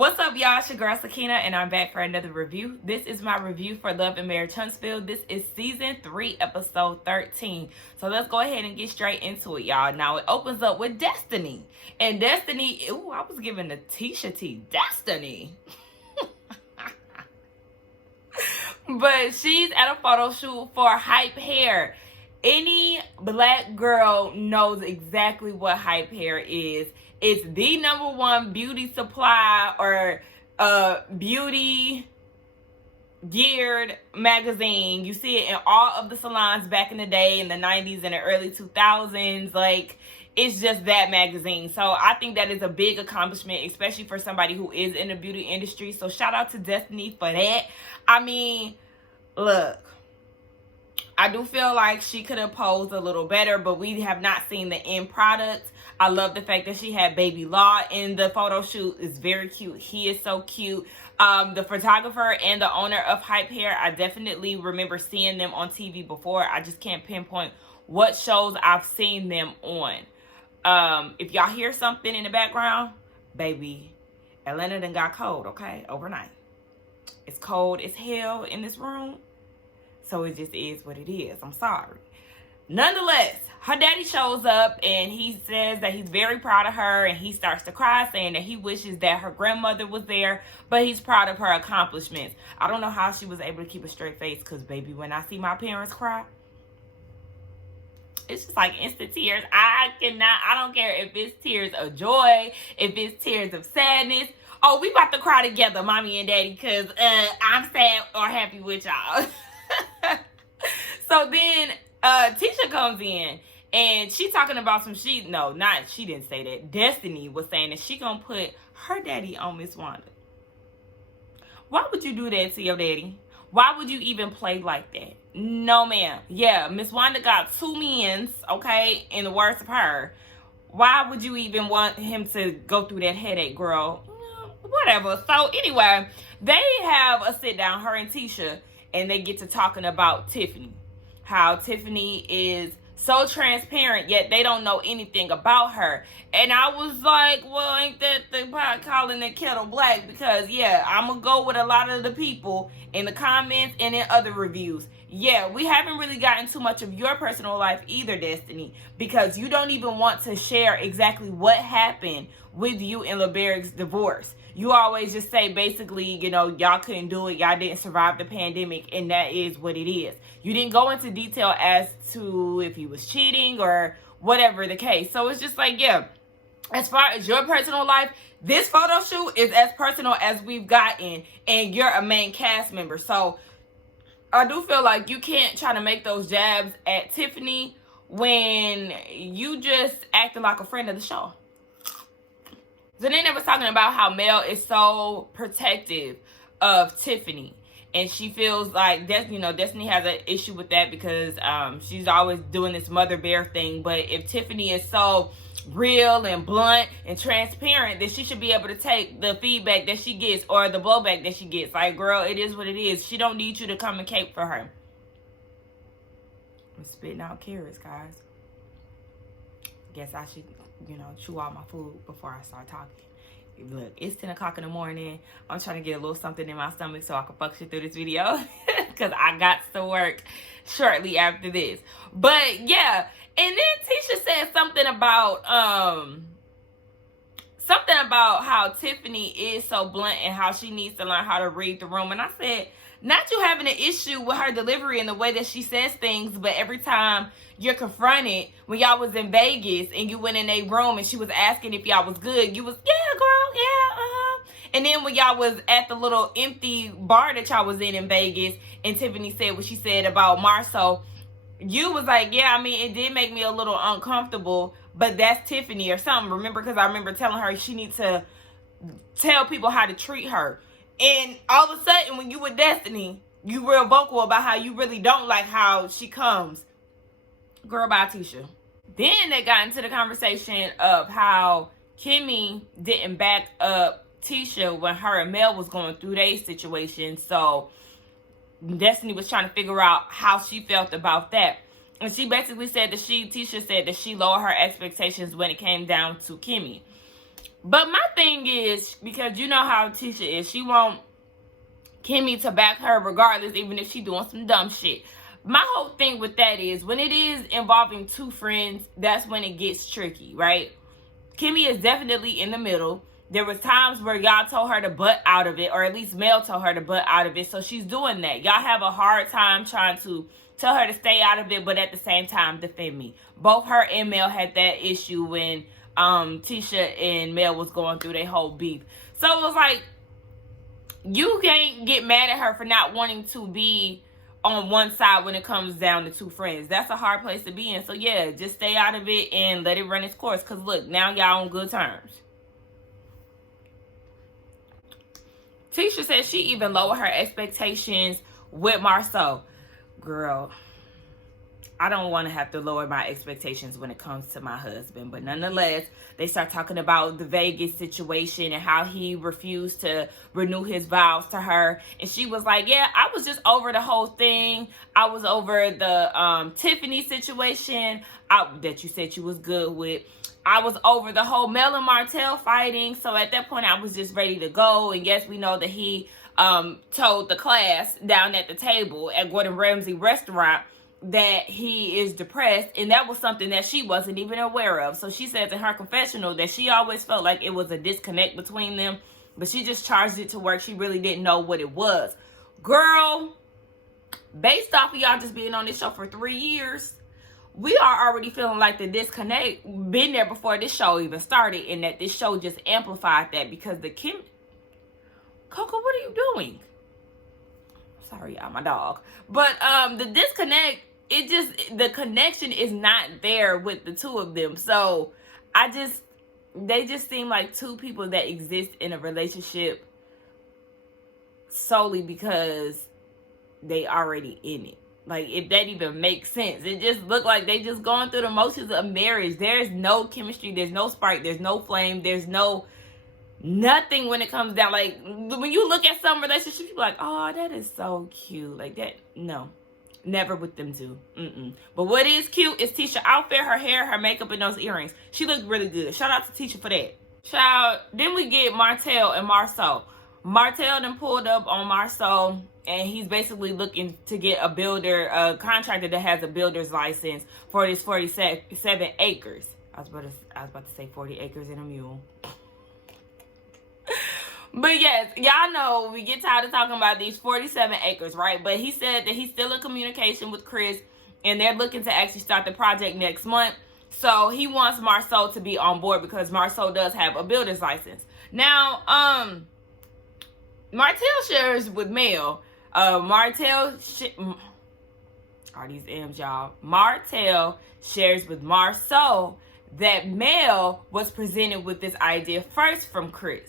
What's up, y'all? It's your girl Sakina, and I'm back for another review. This is my review for Love and Marriage Huntsville. This is season 3, episode 13. So let's go ahead and get straight into it, y'all. Now it opens up with Destiny, and Destiny. Ooh, I was giving the Tisha tea, Destiny. But she's at a photo shoot for Hype Hair. Any black girl knows exactly what Hype Hair is. It's the #1 beauty supply or beauty geared magazine. You see it in all of the salons back in the day, in the 90s and the early 2000s. Like, it's just that magazine. So I think that is a big accomplishment, especially for somebody who is in the beauty industry. So shout out to Destiny for that. I mean, look, I do feel like she could have posed a little better, but we have not seen the end product. I love the fact that she had Baby Law in the photo shoot. It's very cute. He is so cute. The photographer and the owner of Hype Hair, I definitely remember seeing them on TV before. I just can't pinpoint what shows I've seen them on. If y'all hear something in the background, baby, Atlanta done got cold, okay? Overnight. It's cold as hell in this room. So it just is what it is. I'm sorry. Nonetheless, her daddy shows up and he says that he's very proud of her, and he starts to cry, saying that he wishes that her grandmother was there, but he's proud of her accomplishments. I don't know how she was able to keep a straight face, because baby, when I see my parents cry, it's just like instant tears. I don't care if it's tears of joy, if it's tears of sadness. Oh, we about to cry together, mommy and daddy, because I'm sad or happy with y'all. So then Tisha comes in and she talking about some she didn't say that. Destiny was saying that she gonna put her daddy on Miss Wanda. Why would you do that to your daddy? Why would you even play like that? No, ma'am. Yeah, Miss Wanda got 2 mens, okay, in the words of her. Why would you even want him to go through that headache, girl? Whatever. So anyway, they have a sit down, her and Tisha, and they get to talking about Tiffany. How Tiffany is so transparent, yet they don't know anything about her. And I was like, well, ain't that the pot calling the kettle black? Because, yeah, I'm going to go with a lot of the people in the comments and in other reviews. Yeah, we haven't really gotten too much of your personal life either, Destiny, because you don't even want to share exactly what happened with you and LeBeric's divorce. You always just say, basically, you know, y'all couldn't do it, y'all didn't survive the pandemic, and that is what it is. You didn't go into detail as to if he was cheating or whatever the case. So it's just like, yeah, as far as your personal life, this photo shoot is as personal as we've gotten, and you're a main cast member. So I do feel like you can't try to make those jabs at Tiffany when you just acting like a friend of the show. So then they was talking about how Mel is so protective of Tiffany. And she feels like, Destiny has an issue with that because she's always doing this mother bear thing. But if Tiffany is so real and blunt and transparent, then she should be able to take the feedback that she gets or the blowback that she gets. Like, girl, it is what it is. She don't need you to come and cape for her. I'm spitting out carrots, guys. Guess I should, chew all my food before I start talking. Look, it's 10 o'clock in the morning. I'm trying to get a little something in my stomach so I can function through this video because I got to work shortly after this. But yeah, and then Tisha said something about how Tiffany is so blunt and how she needs to learn how to read the room. And I said, not you having an issue with her delivery and the way that she says things, but every time you're confronted, when y'all was in Vegas and you went in a room and she was asking if y'all was good, you was, yeah, girl, yeah, And then when y'all was at the little empty bar that y'all was in Vegas, and Tiffany said what she said about Martel, you was like, yeah, I mean, it did make me a little uncomfortable, but that's Tiffany or something. Remember, because I remember telling her she needs to tell people how to treat her. And all of a sudden, when you with Destiny, you real vocal about how you really don't like how she comes. Girl, bye, Tisha. Then they got into the conversation of how Kimmy didn't back up Tisha when her and Mel was going through their situation. So Destiny was trying to figure out how she felt about that. And she basically said that Tisha said that she lowered her expectations when it came down to Kimmy. But my thing is, because you know how Tisha is, she want Kimmy to back her regardless, even if she doing some dumb shit. My whole thing with that is, when it is involving two friends, that's when it gets tricky, right? Kimmy is definitely in the middle. There was times where y'all told her to butt out of it, or at least Mel told her to butt out of it, so she's doing that. Y'all have a hard time trying to tell her to stay out of it, but at the same time defend me. Both her and Mel had that issue when Tisha and Mel was going through their whole beef. So it was like, you can't get mad at her for not wanting to be on one side when it comes down to two friends. That's a hard place to be in. So yeah, just stay out of it and let it run its course. Because look, now y'all on good terms. Tisha said she even lowered her expectations with Marcel. Girl, I don't want to have to lower my expectations when it comes to my husband. But nonetheless, they start talking about the Vegas situation and how he refused to renew his vows to her. And she was like, yeah, I was just over the whole thing. I was over the Tiffany situation that you said you was good with. I was over the whole Mel and Martel fighting. So at that point, I was just ready to go. And yes, we know that he told the class down at the table at Gordon Ramsay restaurant that he is depressed, and that was something that she wasn't even aware of. So she says in her confessional that she always felt like it was a disconnect between them, but she just charged it to work. She really didn't know what it was. Girl, based off of y'all just being on this show for 3 years, we are already feeling like the disconnect been there before this show even started, and that this show just amplified that, because the Coco, what are you doing? Sorry, y'all, my dog. But the disconnect, the connection is not there with the two of them. So they just seem like two people that exist in a relationship solely because they already in it. Like, if that even makes sense. It just looked like they just going through the motions of marriage. There's no chemistry, there's no spark, there's no flame, there's no nothing when it comes down. Like, when you look at some relationships, you're like, oh, that is so cute. Like that, no. Never with them two. But what is cute is Tisha's outfit, her hair, her makeup, and those earrings. She looked really good. Shout out to Tisha for that. Child, then we get Martel and Marceau. Martel then pulled up on Marceau, and he's basically looking to get a contractor that has a builder's license for this 47 acres. I was about to say 40 acres and a mule. But yes, y'all know we get tired of talking about these 47 acres, right? But he said that he's still in communication with Chris, and they're looking to actually start the project next month. So he wants Marceau to be on board because Marceau does have a builder's license. Now, Martel shares with Mel. Martel shares with Marceau that Mel was presented with this idea first from Chris.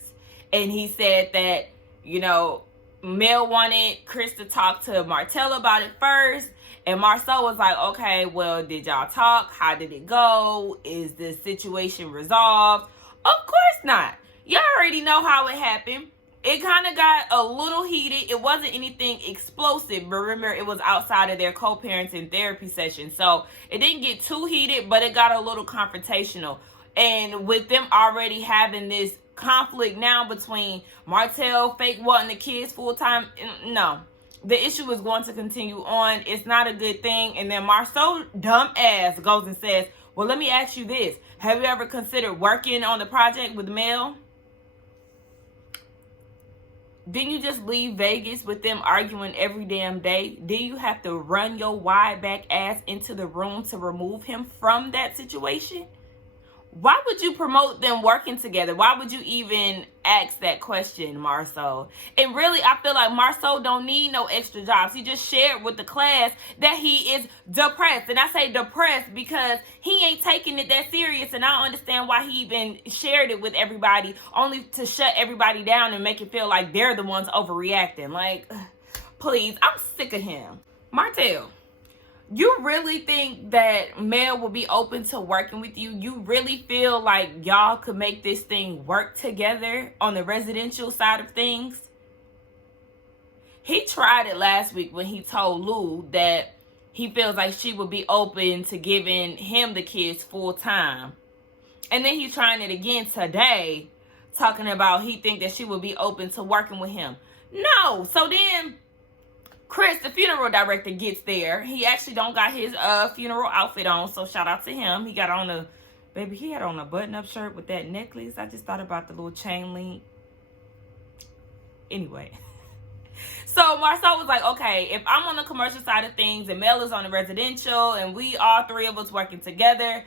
And he said that, you know, Mel wanted Chris to talk to Martel about it first. And Marceau was like, okay, well, did y'all talk? How did it go? Is the situation resolved? Of course not. Y'all already know how it happened. It kind of got a little heated. It wasn't anything explosive. But remember, it was outside of their co-parenting therapy session. So it didn't get too heated, but it got a little confrontational. And with them already having this conflict now between Martel fake wanting the kids full time, no, the issue is going to continue on. It's not a good thing. And then Marceau dumb ass goes and says, well, let me ask you this, have you ever considered working on the project with Mel? Didn't you just leave Vegas with them arguing every damn day? Did you have to run your wide back ass into the room to remove him from that situation? Why would you promote them working together? Why would you even ask that question, Marceau? And really, I feel like Marceau don't need no extra jobs. He just shared with the class that he is depressed. And I say depressed because he ain't taking it that serious. And I don't understand why he even shared it with everybody, only to shut everybody down and make it feel like they're the ones overreacting. Like, please, I'm sick of him. Martel, you really think that Mel will be open to working with you? You really feel like y'all could make this thing work together on the residential side of things? He tried it last week when he told Lou that he feels like she would be open to giving him the kids full time. And then he's trying it again today talking about he think that she would be open to working with him. No. So then Chris, the funeral director, gets there. He actually don't got his funeral outfit on, so shout out to him. He got on a, baby, he had on a button-up shirt with that necklace. I just thought about the little chain link. Anyway. So Marcel was like, okay, if I'm on the commercial side of things and Mel is on the residential and we all three of us working together,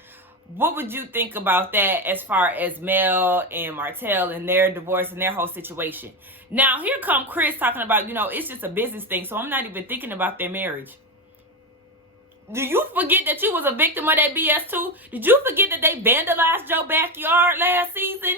what would you think about that as far as Mel and Martel and their divorce and their whole situation? Now, here come Chris talking about, it's just a business thing, so I'm not even thinking about their marriage. Do you forget that you was a victim of that BS too? Did you forget that they vandalized your backyard last season?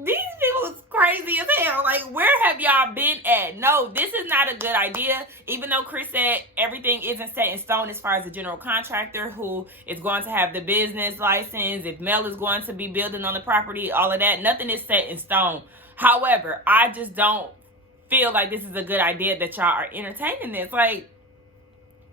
These people is crazy as hell. Like, where have y'all been at? No, this is not a good idea. Even though Chris said everything isn't set in stone as far as the general contractor who is going to have the business license, if Mel is going to be building on the property, all of that, nothing is set in stone. However, I just don't feel like this is a good idea that y'all are entertaining this. Like,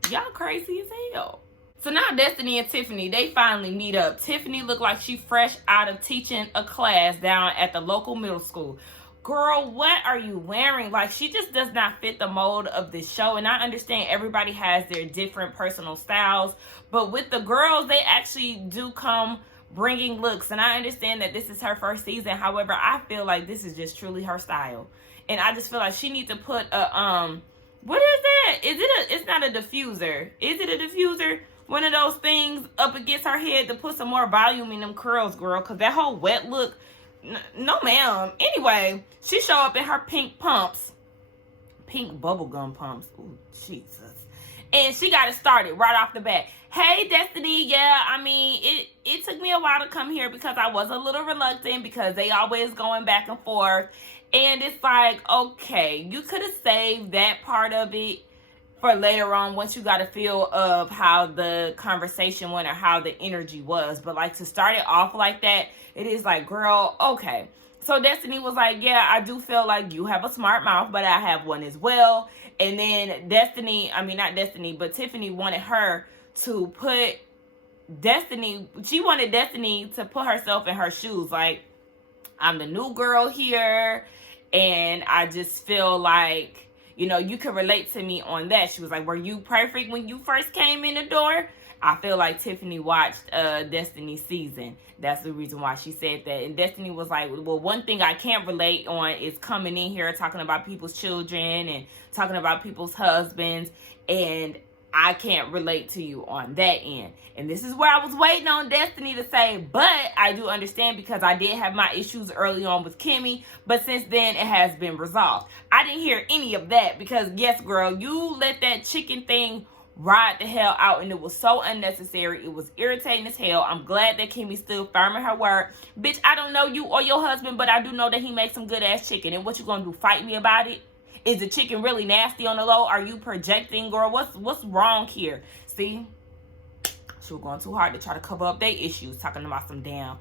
y'all crazy as hell. So now Destiny and Tiffany, they finally meet up. Tiffany looked like she fresh out of teaching a class down at the local middle school. Girl, what are you wearing? Like, she just does not fit the mold of this show. And I understand everybody has their different personal styles. But with the girls, they actually do come bringing looks. And I understand that this is her first season. However, I feel like this is just truly her style. And I just feel like she needs to put a, what is that? It's not a diffuser. Is it a diffuser? One of those things up against her head to put some more volume in them curls, girl. Because that whole wet look, no ma'am. Anyway, she show up in her pink pumps. Pink bubblegum pumps. Ooh, Jesus. And she got it started right off the bat. Hey, Destiny. Yeah, I mean, it took me a while to come here because I was a little reluctant because they always going back and forth. And it's like, okay, you could have saved that part of it for later on once you got a feel of how the conversation went or how the energy was. But like to start it off like that, it is like, girl, okay. So Destiny was like, yeah, I do feel like you have a smart mouth, but I have one as well. And then Tiffany wanted her to put she wanted Destiny to put herself in her shoes. Like, I'm the new girl here, and I just feel like, you can relate to me on that. She was like, were you perfect when you first came in the door? I feel like Tiffany watched Destiny's season. That's the reason why she said that. And Destiny was like, well, one thing I can't relate on is coming in here talking about people's children and talking about people's husbands. And I can't relate to you on that end. And this is where I was waiting on Destiny to say, but I do understand because I did have my issues early on with Kimmy, but since then it has been resolved. I didn't hear any of that because, yes, girl, you let that chicken thing ride the hell out and it was so unnecessary. It was irritating as hell. I'm glad that Kimmy still firm in her word. Bitch, I don't know you or your husband, but I do know that he makes some good ass chicken. And what you gonna do, fight me about it? Is the chicken really nasty on the low? Are you projecting, girl? What's wrong here? See, she was going too hard to try to cover up their issues, talking about some damn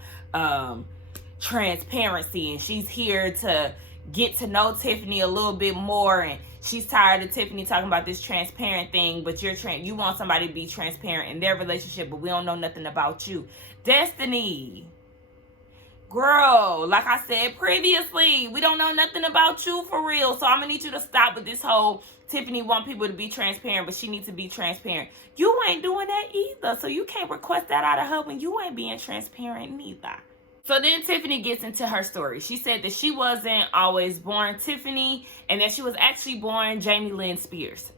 transparency. And she's here to get to know Tiffany a little bit more. And she's tired of Tiffany talking about this transparent thing. But you want somebody to be transparent in their relationship, but we don't know nothing about you. Destiny. Girl, like I said previously, we don't know nothing about you for real. So I'm going to need you to stop with this whole Tiffany want people to be transparent, but she needs to be transparent. You ain't doing that either. So you can't request that out of her when you ain't being transparent neither. So then Tiffany gets into her story. She said that she wasn't always born Tiffany and that she was actually born Jamie Lynn Spears.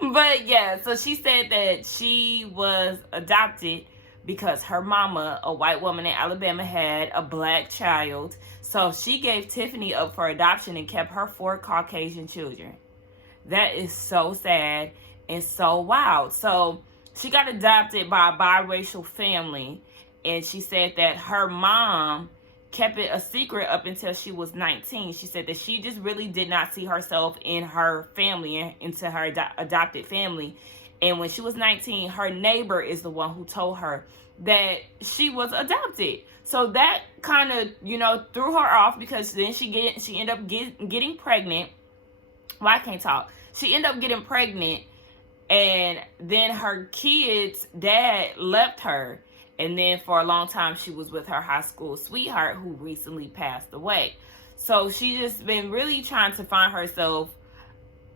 But yeah, so she said that she was adopted because her mama, a white woman in Alabama, had a black child. So she gave Tiffany up for adoption and kept her 4 Caucasian children. That is so sad and so wild. So she got adopted by a biracial family. And she said that her mom kept it a secret up until she was 19. She said that she just really did not see herself in her family, into her adopted family. And when she was 19, her neighbor is the one who told her that she was adopted. So that kind of, threw her off because then she ended up getting pregnant. Well, I can't talk. She ended up getting pregnant, and then her kid's dad left her. And then for a long time, she was with her high school sweetheart who recently passed away. So she just been really trying to find herself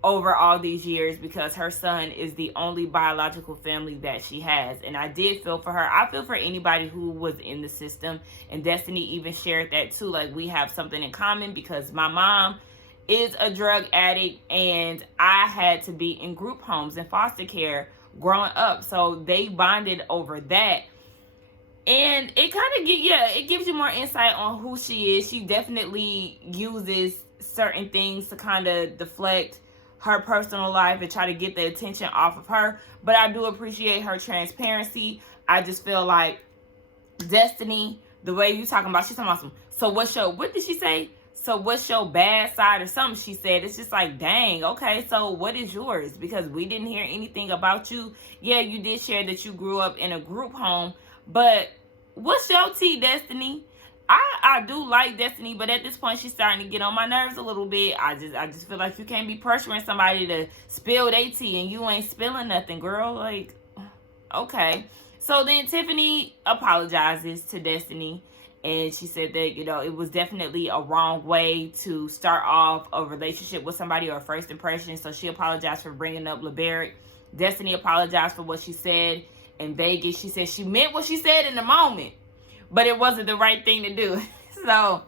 over all these years because her son is the only biological family that she has. And I did feel for her. I feel for anybody who was in the system. And Destiny even shared that too. Like, we have something in common because my mom is a drug addict and I had to be in group homes and foster care growing up. So they bonded over that. And it kind of it gives you more insight on who she is. She definitely uses certain things to kind of deflect her personal life and try to get the attention off of her. But I do appreciate her transparency. I just feel like Destiny, the way you talking about, she's talking about so what did she say? So what's your bad side or something, she said. It's just like, dang, okay, so what is yours? Because we didn't hear anything about you. Yeah, you did share that you grew up in a group home, but what's your tea, Destiny? I do like Destiny, but at this point, she's starting to get on my nerves a little bit. I just feel like you can't be pressuring somebody to spill their tea and you ain't spilling nothing, girl. Like, okay. So then Tiffany apologizes to Destiny, and she said that, it was definitely a wrong way to start off a relationship with somebody or a first impression. So she apologized for bringing up LeBaric. Destiny apologized for what she said in Vegas. She said she meant what she said in the moment, but it wasn't the right thing to do. So,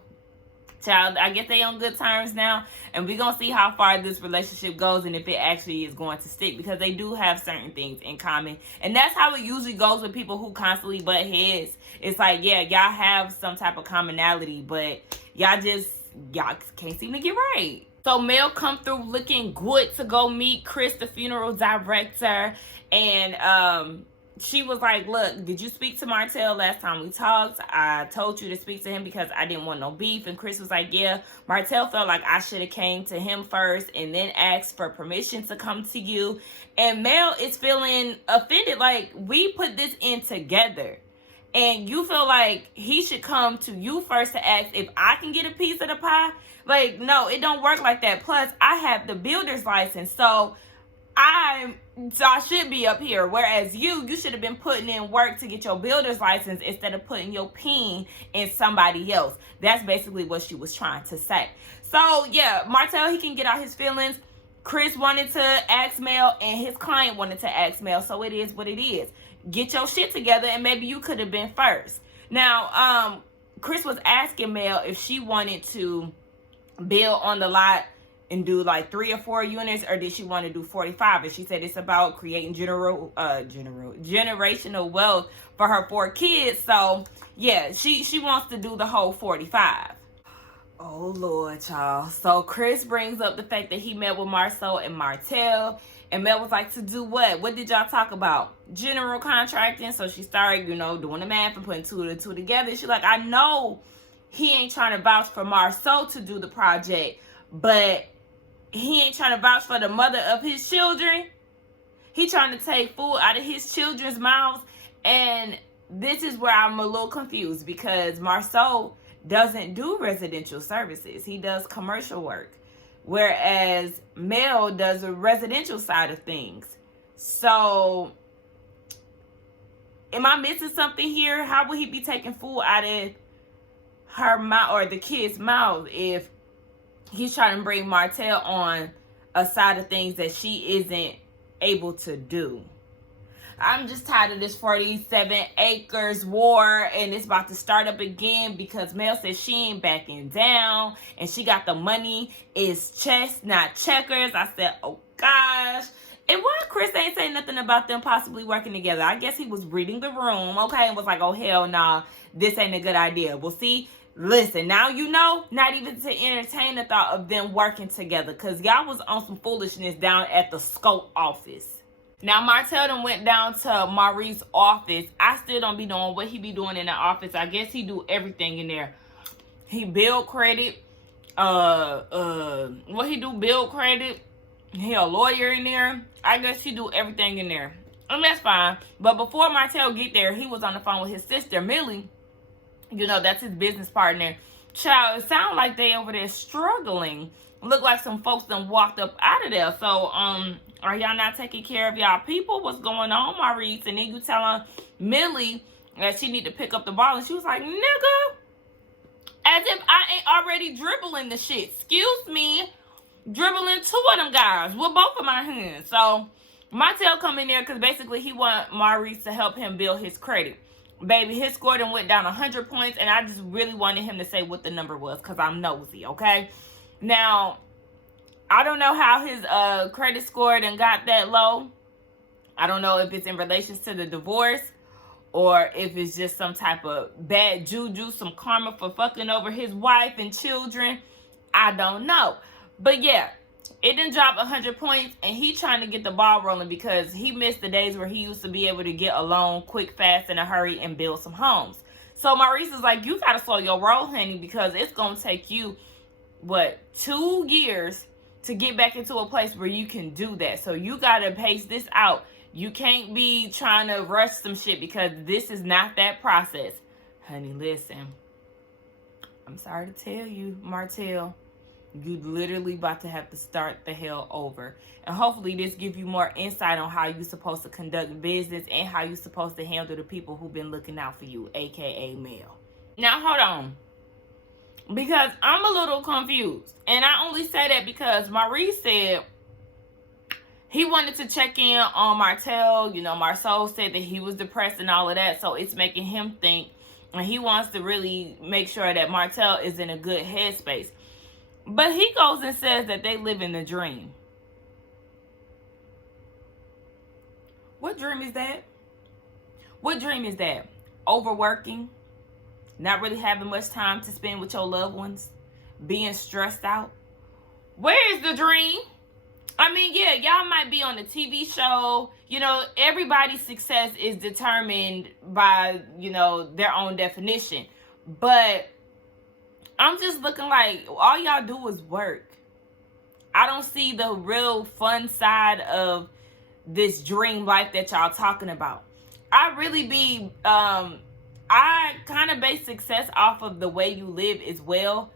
child, I guess they on good terms now, and we're going to see how far this relationship goes and if it actually is going to stick, because they do have certain things in common. And that's how it usually goes with people who constantly butt heads. It's like, yeah, y'all have some type of commonality, but y'all can't seem to get right. So Mel come through looking good to go meet Chris, the funeral director, and she was like, look, did you speak to Martel last time we talked? I told you to speak to him because I didn't want no beef. And Chris was like, yeah, Martel felt like I should have came to him first and then asked for permission to come to you. And Mel is feeling offended, like, we put this in together. And you feel like he should come to you first to ask if I can get a piece of the pie? Like, no, it don't work like that. Plus, I have the builder's license, so I should be up here. Whereas you should have been putting in work to get your builder's license instead of putting your pin in somebody else. That's basically what she was trying to say. So, yeah, Martel, he can get out his feelings. Chris wanted to ask Mel, and his client wanted to ask Mel. So it is what it is. Get your shit together, and maybe you could have been first. Now, Chris was asking Mel if she wanted to build on the lot and do like 3 or 4 units, or did she want to do 45? And she said it's about creating generational wealth for her 4 kids. So yeah, she wants to do the whole 45. Oh Lord, y'all. So Chris brings up the fact that he met with Marcel and Martel, and Mel was like, to do what? What did y'all talk about? General contracting. So she started, doing the math and putting 2 and 2 together. She's like, I know he ain't trying to vouch for Marcel to do the project, but he ain't trying to vouch for the mother of his children. He trying to take food out of his children's mouths. And this is where I'm a little confused, because Marcel doesn't do residential services. He does commercial work, whereas Mel does the residential side of things. So am I missing something here? How would he be taking food out of her mouth or the kid's mouth if he's trying to bring Martel on a side of things that she isn't able to do? I'm just tired of this 47 acres war, and it's about to start up again because Mel says she ain't backing down and she got the money. It's chess, not checkers. I said, oh gosh. And why Chris ain't saying nothing about them possibly working together? I guess he was reading the room, okay, and was like, oh hell nah, this ain't a good idea. Well, see, listen, now you know, not even to entertain the thought of them working together, because y'all was on some foolishness down at the Scope office. Now, Martel done went down to Marie's office. I still don't be knowing what he be doing in the office. I guess he do everything in there. He build credit. What he do? Build credit. He a lawyer in there. I guess he do everything in there. And that's fine. But before Martel get there, he was on the phone with his sister, Millie. That's his business partner. Child, it sound like they over there struggling. Look like some folks done walked up out of there. So, are y'all not taking care of y'all people? What's going on, Maurice? And then you telling Millie that she need to pick up the ball. And she was like, nigga, as if I ain't already dribbling the shit. Excuse me. Dribbling two of them guys with both of my hands. So Martel come in there because basically he want Maurice to help him build his credit. Baby, his score done went down 100 points, and I just really wanted him to say what the number was because I'm nosy, okay? Now, I don't know how his credit score done got that low. I don't know if it's in relation to the divorce or if it's just some type of bad juju, some karma for fucking over his wife and children. I don't know. But yeah, it done dropped 100 points, and he trying to get the ball rolling because he missed the days where he used to be able to get a loan quick, fast, in a hurry and build some homes. So Maurice is like, you got to slow your roll, honey, because it's going to take you, 2 years to get back into a place where you can do that. So you got to pace this out. You can't be trying to rush some shit because this is not that process. Honey, listen. I'm sorry to tell you, Martel. You literally about to have to start the hell over. And hopefully this gives you more insight on how you're supposed to conduct business and how you're supposed to handle the people who've been looking out for you, aka Mel. Now, hold on. Because I'm a little confused. And I only say that because Maurice said he wanted to check in on Martel. You know, Marceau said that he was depressed and all of that. So it's making him think. And he wants to really make sure that Martel is in a good headspace. But he goes and says that they live in a dream. What dream is that? What dream is that? Overworking? Not really having much time to spend with your loved ones? Being stressed out? Where is the dream? I mean, yeah, y'all might be on a TV show. You know, everybody's success is determined by, you know, their own definition. But I'm just looking like all y'all do is work. I don't see the real fun side of this dream life that y'all talking about. I really be, I kind of base success off of the way you live as well.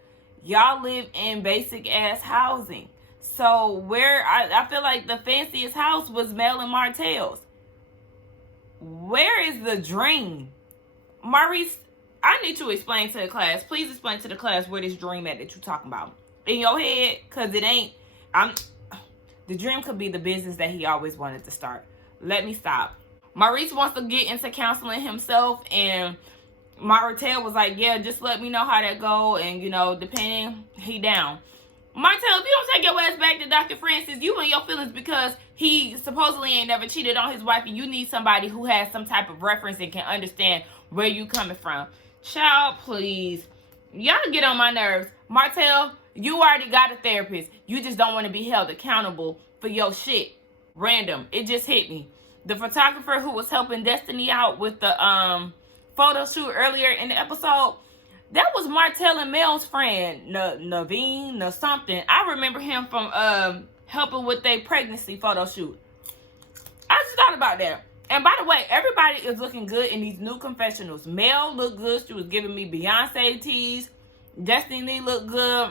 Y'all live in basic ass housing. So where, I feel like the fanciest house was Mel and Martel's. Where is the dream? Maurice, I need to explain to the class. Please explain to the class where this dream at that you talking about. In your head, because it ain't. The dream could be the business that he always wanted to start. Let me stop. Maurice wants to get into counseling himself, and Marital was like, yeah, just let me know how that go, and, you know, depending, he down. Martel, if you don't take your ass back to Dr. Francis, you in your feelings because he supposedly ain't never cheated on his wife, and you need somebody who has some type of reference and can understand where you coming from. Child, please. Y'all get on my nerves. Martel, you already got a therapist. You just don't want to be held accountable for your shit. Random. It just hit me. The photographer who was helping Destiny out with the photo shoot earlier in the episode, that was Martel and Mel's friend, Naveen or something. I remember him from helping with their pregnancy photo shoot. I just thought about that. And by the way, everybody is looking good in these new confessionals. Mel looked good. She was giving me Beyonce tease. Destiny looked good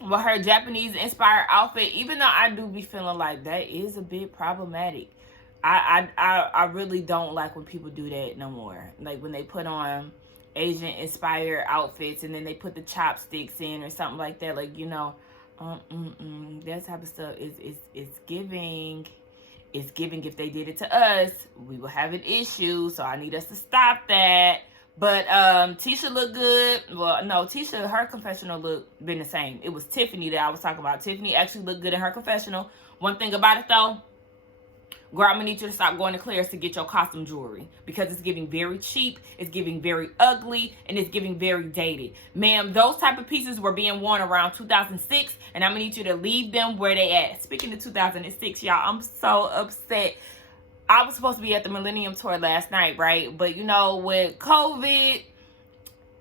with her Japanese-inspired outfit. Even though I do be feeling like that is a bit problematic. I really don't like when people do that no more. Like when they put on Asian-inspired outfits and then they put the chopsticks in or something like that. Like, you know, that type of stuff is giving. It's giving. If they did it to us, we will have an issue. So I need us to stop that. But Tisha looked good. Well, no, Tisha, her confessional looked been the same. It was Tiffany that I was talking about. Tiffany actually looked good in her confessional. One thing about it though, girl, I'm gonna need you to stop going to Claire's to get your costume jewelry because it's giving very cheap, it's giving very ugly, and it's giving very dated. Ma'am, those type of pieces were being worn around 2006, and I'm gonna need you to leave them where they at. Speaking of 2006, y'all, I'm so upset. I was supposed to be at the Millennium Tour last night, right? But you know, with COVID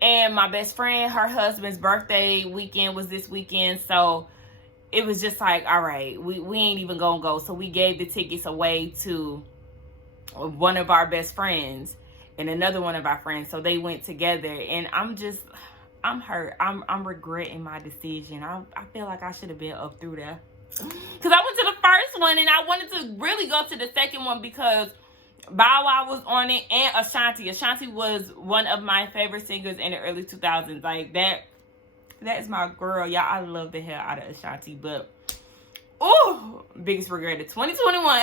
and my best friend, her husband's birthday weekend was this weekend, so it was just like, all right, we ain't even gonna go. So we gave the tickets away to one of our best friends and another one of our friends. So they went together, and I'm hurt. I'm regretting my decision. I feel like I should have been up through there. Because I went to the first one, and I wanted to really go to the second one because Bow Wow was on it, and Ashanti. Ashanti was one of my favorite singers in the early 2000s. Like, that is my girl. Y'all, I love the hell out of Ashanti. But, ooh, biggest regret of 2021.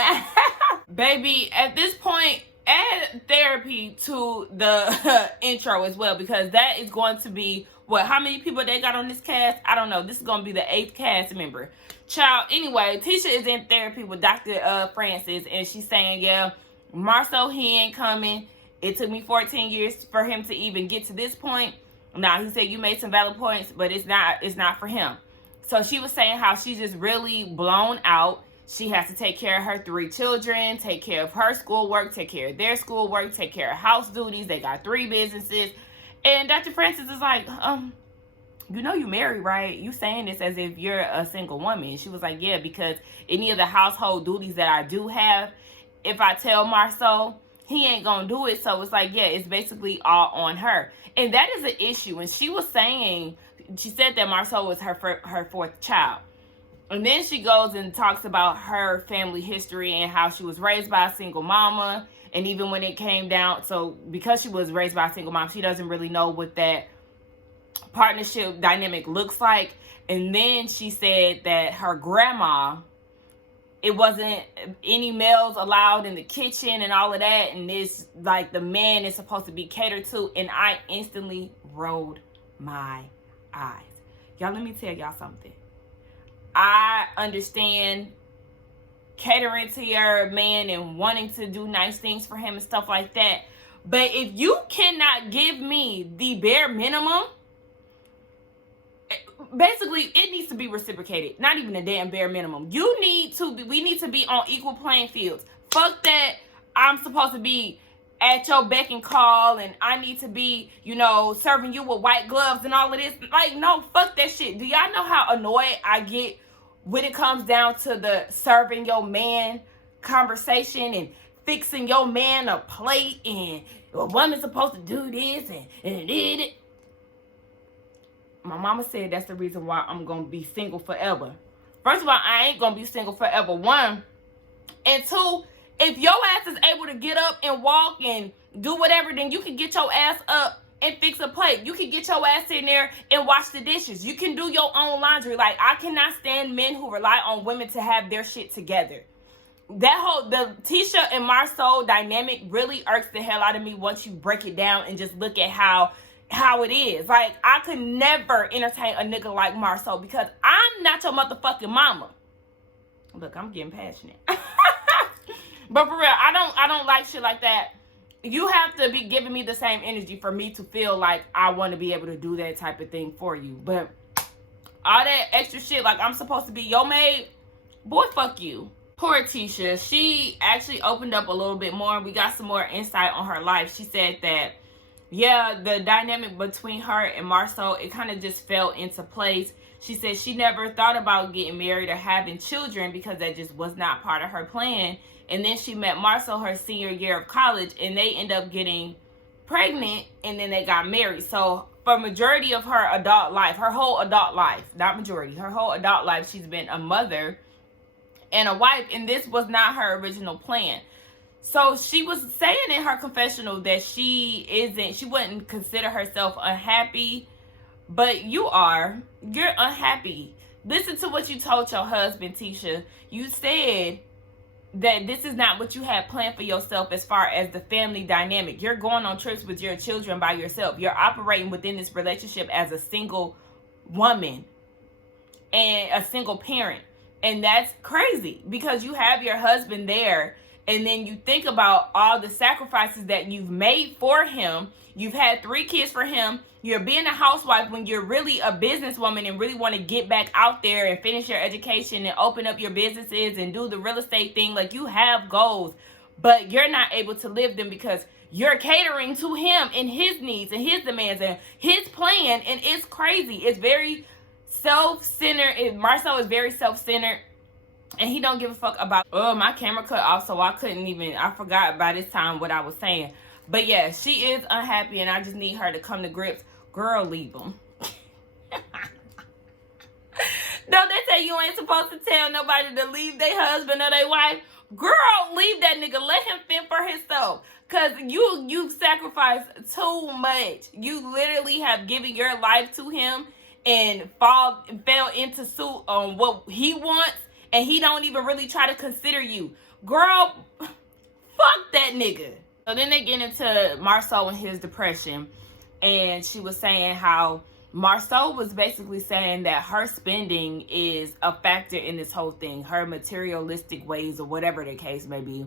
Baby, at this point, add therapy to the intro as well, because that is going to be, what, how many people they got on this cast? I don't know. This is going to be the 8th cast member. Child, anyway, Tisha is in therapy with Dr. Francis, and she's saying, yeah, Marcel, he ain't coming. It took me 14 years for him to even get to this point. Now, he said you made some valid points, but it's not for him. So she was saying how she's just really blown out. She has to take care of her 3 children, take care of her schoolwork, take care of their schoolwork, take care of house duties. They got 3 businesses. And Dr. Francis is like, you know you married, right? You saying this as if you're a single woman. She was like, yeah, because any of the household duties that I do have, if I tell Marcel, he ain't gonna do it. So it's like, yeah, it's basically all on her. And that is an issue. And she was saying, she said that Marcel was her 4th child. And then she goes and talks about her family history and how she was raised by a single mama. And even when it came down, so because she was raised by a single mom, she doesn't really know what that partnership dynamic looks like. And then she said that her grandma, it wasn't any males allowed in the kitchen and all of that. And this, like, the man is supposed to be catered to. And I instantly rolled my eyes. Y'all, let me tell y'all something. I understand catering to your man and wanting to do nice things for him and stuff like that. But if you cannot give me the bare minimum, basically, it needs to be reciprocated. Not even a damn bare minimum. We need to be on equal playing fields. Fuck that I'm supposed to be at your beck and call and I need to be, serving you with white gloves and all of this. Like, no, fuck that shit. Do y'all know how annoyed I get when it comes down to the serving your man conversation and fixing your man a plate and a woman's supposed to do this and it did it? My mama said that's the reason why I'm going to be single forever. First of all, I ain't going to be single forever, 1. And 2, if your ass is able to get up and walk and do whatever, then you can get your ass up and fix a plate. You can get your ass in there and wash the dishes. You can do your own laundry. Like, I cannot stand men who rely on women to have their shit together. The Tisha and Marcel dynamic really irks the hell out of me once you break it down and just look at how it is. Like, I could never entertain a nigga like Marcel because I'm not your motherfucking mama. Look, I'm getting passionate. But for real, I don't like shit like that. You have to be giving me the same energy for me to feel like I want to be able to do that type of thing for you. But all that extra shit, like I'm supposed to be your maid, boy, fuck you. Poor Tisha. She actually opened up a little bit more. We got some more insight on her life. She said that, yeah, the dynamic between her and Marcel, it kind of just fell into place. She said she never thought about getting married or having children because that just was not part of her plan. And then she met Marcel her senior year of college, and they end up getting pregnant, and then they got married. So for majority of her adult life, her whole adult life, not majority, her whole adult life, she's been a mother and a wife, and this was not her original plan. So she was saying in her confessional that she wouldn't consider herself unhappy, but you're unhappy. Listen to what you told your husband, Tisha. You said that this is not what you had planned for yourself as far as the family dynamic. You're going on trips with your children by yourself. You're operating within this relationship as a single woman and a single parent. And that's crazy because you have your husband there, and then you think about all the sacrifices that you've made for him. You've had 3 kids for him. You're being a housewife when you're really a businesswoman and really want to get back out there and finish your education and open up your businesses and do the real estate thing. Like, you have goals, but you're not able to live them because you're catering to him and his needs and his demands and his plan. And it's crazy. It's very self-centered. Marcel is very self-centered. And he don't give a fuck about, my camera cut off, so I forgot by this time what I was saying. But yeah, she is unhappy, and I just need her to come to grips. Girl, leave them. Don't they say you ain't supposed to tell nobody to leave their husband or their wife? Girl, Girl, leave that nigga. Let him fend for himself. Cause you sacrificed too much. You literally have given your life to him and fell into suit on what he wants, and he don't even really try to consider you. Girl, fuck that nigga. So then they get into Marcel and his depression, and she was saying how Marcel was basically saying that her spending is a factor in this whole thing, her materialistic ways or whatever the case may be.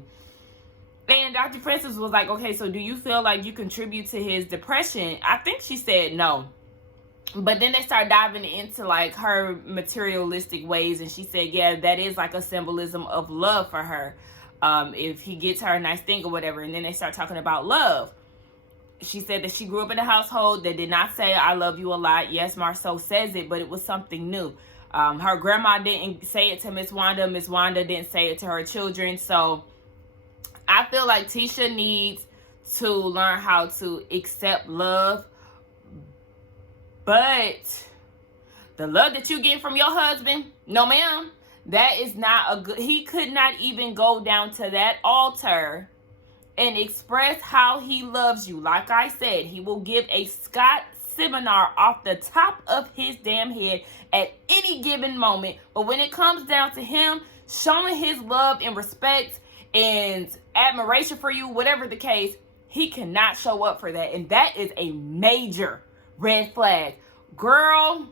And Dr. Francis was like, okay, so do you feel like you contribute to his depression? I think she said no. But then they start diving into like her materialistic ways, and she said, yeah, that is like a symbolism of love for her. If he gets her a nice thing or whatever. And then they start talking about love. She said that she grew up in a household that did not say I love you a lot. Yes, Marceau says it, but it was something new. Her grandma didn't say it to Miss Wanda. Miss Wanda didn't say it to her children. So I feel like Tisha needs to learn how to accept love. But the love that you get from your husband, no ma'am, that is not a good, he could not even go down to that altar and express how he loves you. Like I said, he will give a Scott seminar off the top of his damn head at any given moment. But when it comes down to him showing his love and respect and admiration for you, whatever the case, he cannot show up for that. And that is a major red flag. Girl,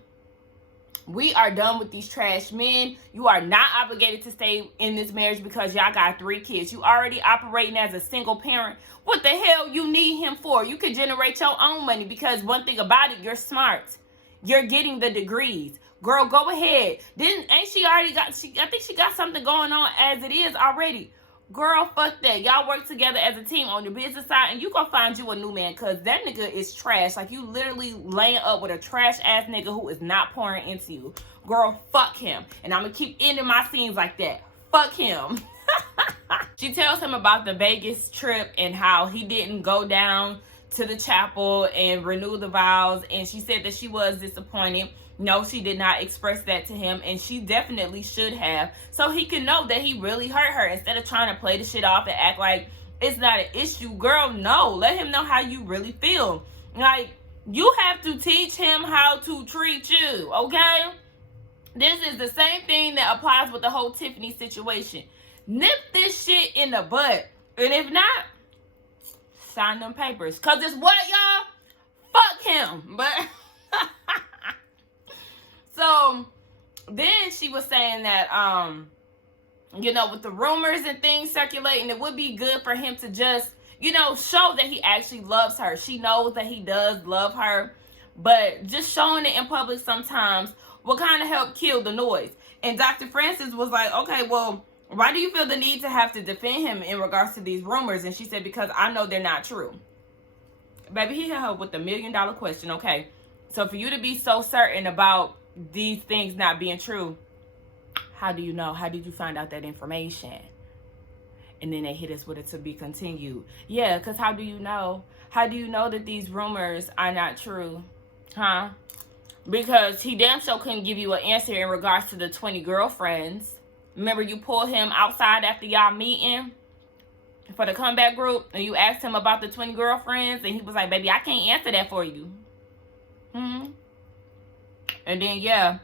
we are done with these trash men. You are not obligated to stay in this marriage because y'all got 3 kids. You already operating as a single parent. What the hell you need him for? You could generate your own money, because one thing about it, you're smart. You're getting the degrees. Girl, go ahead. Ain't she already got, I think she got something going on as it is already. Girl, fuck that. Y'all work together as a team on the business side, and you gonna find you a new man, because that nigga is trash. Like, you literally laying up with a trash ass nigga who is not pouring into you. Girl, fuck him. And I'm gonna keep ending my scenes like that. Fuck him. She tells him about the Vegas trip and how he didn't go down to the chapel and renew the vows, and she said that she was disappointed. No, she did not express that to him, and she definitely should have, so he can know that he really hurt her, instead of trying to play the shit off and act like it's not an issue. Girl, no. Let him know how you really feel. Like, you have to teach him how to treat you, okay? This is the same thing that applies with the whole Tiffany situation. Nip this shit in the butt, and if not, sign them papers, because it's what, y'all? Fuck him. But so then she was saying that, you know, with the rumors and things circulating, it would be good for him to just, you know, show that he actually loves her. She knows that he does love her, but just showing it in public sometimes will kind of help kill the noise. And Dr. Francis was like, okay, well, why do you feel the need to have to defend him in regards to these rumors? And she said, because I know they're not true. Baby, he hit her with the $1 million question, okay? So for you to be so certain about these things not being true, how do you know? How did you find out that information? And then they hit us with it to be continued. Yeah, because how do you know? How do you know that these rumors are not true? Huh? Because he damn sure couldn't give you an answer in regards to the 20 girlfriends. Remember, you pulled him outside after y'all meeting for the comeback group, and you asked him about the 20 girlfriends, and he was like, baby, I can't answer that for you. And then, yeah,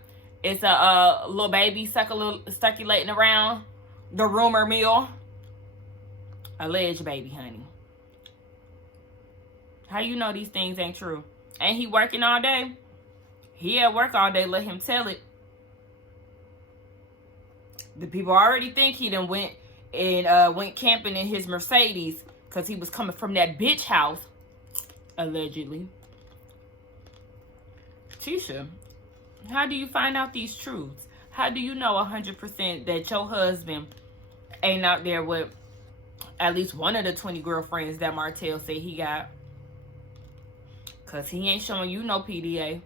it's a little baby circulating around the rumor mill. Alleged baby, honey. How you know these things ain't true? Ain't he working all day? He at work all day, let him tell it. The people already think he done went camping in his Mercedes because he was coming from that bitch house, allegedly. Tisha, how do you find out these truths? How do you know 100% that your husband ain't out there with at least one of the 20 girlfriends that Martel said he got? Because he ain't showing you no PDA.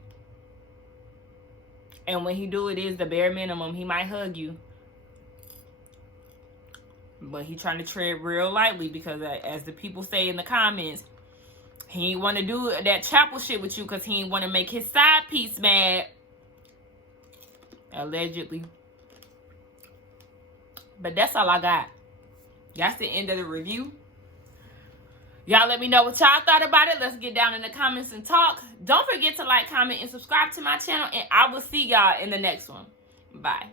And when he do, it is the bare minimum. He might hug you. But he trying to tread real lightly because, as the people say in the comments, he ain't want to do that chapel shit with you because he ain't want to make his side piece mad. Allegedly. But that's all I got. That's the end of the review. Y'all let me know what y'all thought about it. Let's get down in the comments and talk. Don't forget to like, comment, and subscribe to my channel. And I will see y'all in the next one. Bye.